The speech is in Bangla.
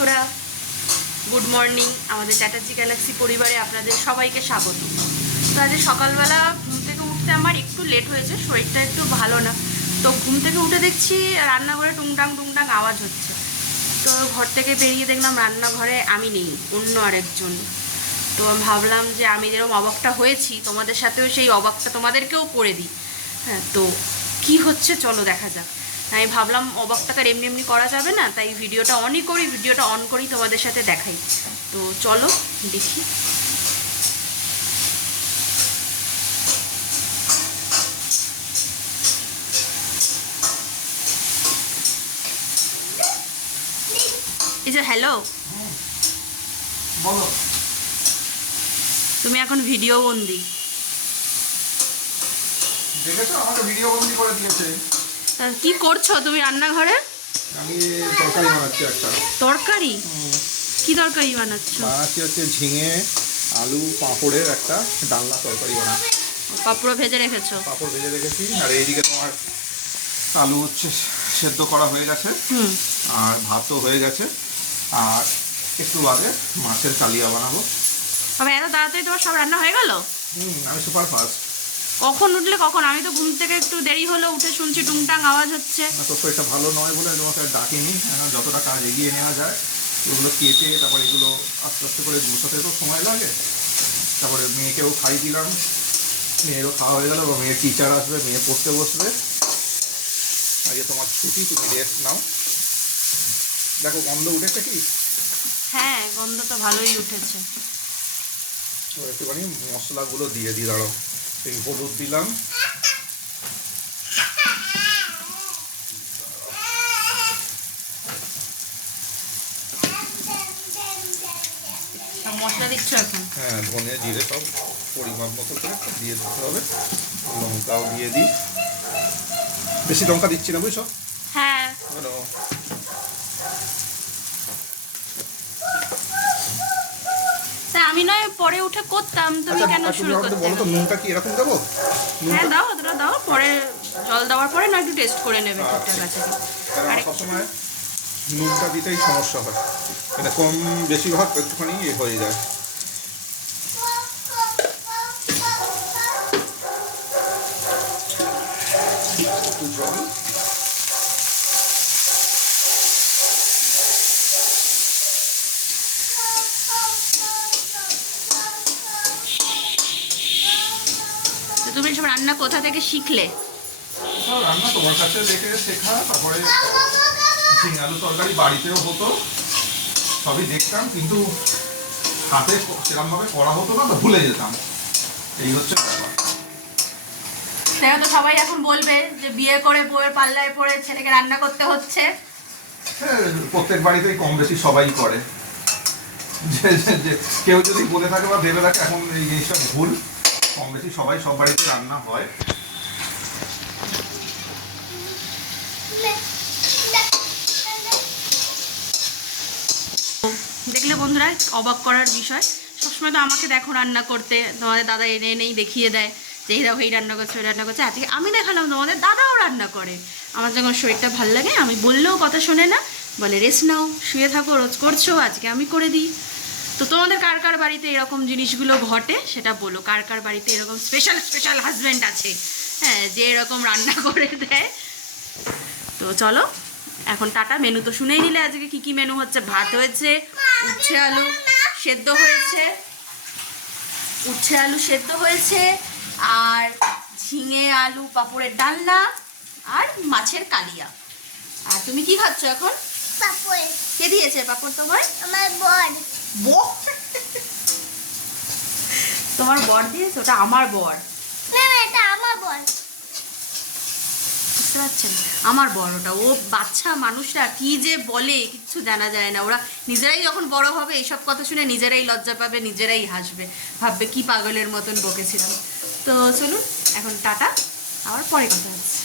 বন্ধুরা, গুড মর্নিং। আমাদের চ্যাটার্জি গ্যালাক্সি পরিবারে আপনাদের সবাইকে স্বাগত। তো আজ সকালবেলা ঘুম থেকে উঠতে আমার একটু লেট হয়েছে, শরীরটা একটু ভালো না। তো ঘুম থেকে উঠে দেখছি রান্নাঘরে টুংটাং টুংটাং আওয়াজ হচ্ছে। তো ঘর থেকে বেরিয়ে দেখলাম রান্নাঘরে আমি নেই, অন্য আরেকজন। তো ভাবলাম যে আমি যেরকম অবাকটা হয়েছি তোমাদের সাথেও সেই অবাকটা তোমাদেরকেও করে দিই। হ্যাঁ, তো কি হচ্ছে চলো দেখা যাক। আমি ভাবলাম অবাকটাকে এমনি এমনি করা যাবে না, তাই ভিডিওটা অন করি তোমাদের সাথে দেখাই। তো চলো দেখি। এই যে হ্যালো, বলো। তুমি এখন ভিডিও বন্দি। দেখেছো আমাকে ভিডিও বন্দি করে দিয়েছে। তা কি করছো তুমি রান্নাঘরে? আমি তরকারি বানাচ্ছি একটা। তরকারি? কি তরকারি বানাচ্ছো? বানাচ্ছি হচ্ছে ঝিঙে আলু পাঁপড়ের একটা ডালনা তরকারি বানাচ্ছি। পাঁপড় ভেজে রেখেছো? পাঁপড় ভেজে রেখেছি, আর এইদিকে তোমার আলু হচ্ছে সেদ্ধ করা হয়ে গেছে, আর ভাতও হয়ে গেছে, আর একটু বাদে মাছের কালিয়া বানাবো। তবে এত তাড়াতাড়ি তোমার সব রান্না হয়ে গেল? আমি সুপার ফাস্ট। কখন উঠলে কখন? আমি তো ঘুম থেকে একটু দেরি হলো, উঠে শুনছি টুংটাং আওয়াজ হচ্ছে। তো এটা ভালো নয় বলে তোমাকে ডাকিনি। যতটা কাজ এগিয়ে নেওয়া যায় ওগুলো কেটে তারপর এগুলো আস্তে আস্তে করে গুছাতে তো সময় লাগে। তারপরে মেয়েকেও খাই দিলাম, মেয়েরও খাওয়া হয়ে গেল, মেয়ের টিচার আসবে, মেয়ে পড়তে বসবে। আজকে তোমার ছুটি, তুমি রেস্ট নাও। দেখো গন্ধ উঠেছে কি? হ্যাঁ, গন্ধ তো ভালোই উঠেছে। একটুখানি মশলাগুলো দিয়ে দিই, দাঁড়াও। এই হলুদ দিলাম, মশলা দিচ্ছ এখন? হ্যাঁ, ধনে জিরে সব পরিমাণ মতো করে দিয়ে দিতে হবে। লঙ্কাও দিয়ে দিই, বেশি লঙ্কা দিচ্ছি না, বুঝছো? হ্যাঁ। তা আমি নয় পরে উঠে করতাম, তুমি কেন শুরু করতে? বলো তো, নুনটা কি এরকম দেবো? হ্যাঁ দাও, অতটা দাও, পরে জল দেওয়ার পরে না একটু টেস্ট করে নেবে ঠিকঠাক আছে কি। আর সবসময় নুনটা দিতেই সমস্যা হয়, এটা কম বেশিরভাগ একটুখানি হয়ে যায়। একটু জল, তুমি সব রান্না কোথা থেকে শিখলে? রান্না তোমার কাছে দেখে শেখা। তারপরে ঝিঙে আলু তরকারি বাড়িতেও হতো, সবই দেখতাম, কিন্তু হাতে সেরকমভাবে করা হতো না, তো ভুলে যেতাম। এই হচ্ছে ব্যাপার। তাই তো সবাই এখন বলবে যে বিয়ে করে বউয়ের পাল্লায় পড়ে ছেলেকে রান্না করতে হচ্ছে। হ্যাঁ, প্রত্যেক বাড়িতেই কম বেশি সবাই করে। যে কেউ যদি বলে থাকে বা ভেবে থাকে এখন এই জিনিসটা ভুল, কম বেশি সবাই সব বাড়িতে রান্না হয়। দেখলে বন্ধুরা, অবাক করার বিষয়। সবসময় তো আমাকে দেখো রান্না করতে, তোমাদের দাদা এনে এনেই দেখিয়ে দেয় যে এই দেখো এই রান্না করছে, ওই রান্না করছে। আজকে আমি দেখালাম, তোমাদের দাদাও রান্না করে। আমার যখন শরীরটা ভালো লাগে, আমি বললেও কথা শোনে না, বলে রেস্ট নাও, শুয়ে থাকো, রোজ করছো, আজকে আমি করে দিই। তো তোমাদের কার কার বাড়িতে এরকম জিনিসগুলো ঘটে সেটা বলো। কার কার বাড়িতে এরকম স্পেশাল স্পেশাল হাজব্যান্ড আছে, হ্যাঁ, যে এরকম রান্না করে দেয়। তো চলো এখন টাটা। মেনু তো শুনেই নিলে আজকে কি কি মেনু হচ্ছে। ভাত হয়েছে, উচ্ছে আলু সেদ্ধ হয়েছে, আর ঝিঙে আলু পাঁপড়ের ডালনা, আর মাছের কালিয়া। আর তুমি কি খাচ্ছ এখন? পাপড়। কে দিয়েছে পাঁপড় তোমার? আমার বর। তোমার বর দিয়েছে? ওটা আমার বর। না না, এটা আমার বর। বুঝতে পারছেন? আমার বড় ওটা। ও বাচ্চা মানুষরা কি যে বলে কিচ্ছু জানা যায় না। ওরা নিজেরাই যখন বড় হবে এইসব কথা শুনে নিজেরাই লজ্জা পাবে, নিজেরাই হাসবে, ভাববে কি পাগলের মতন বকেছিলাম। তো চলুন এখন টাটা, আবার পরে কথা হচ্ছে।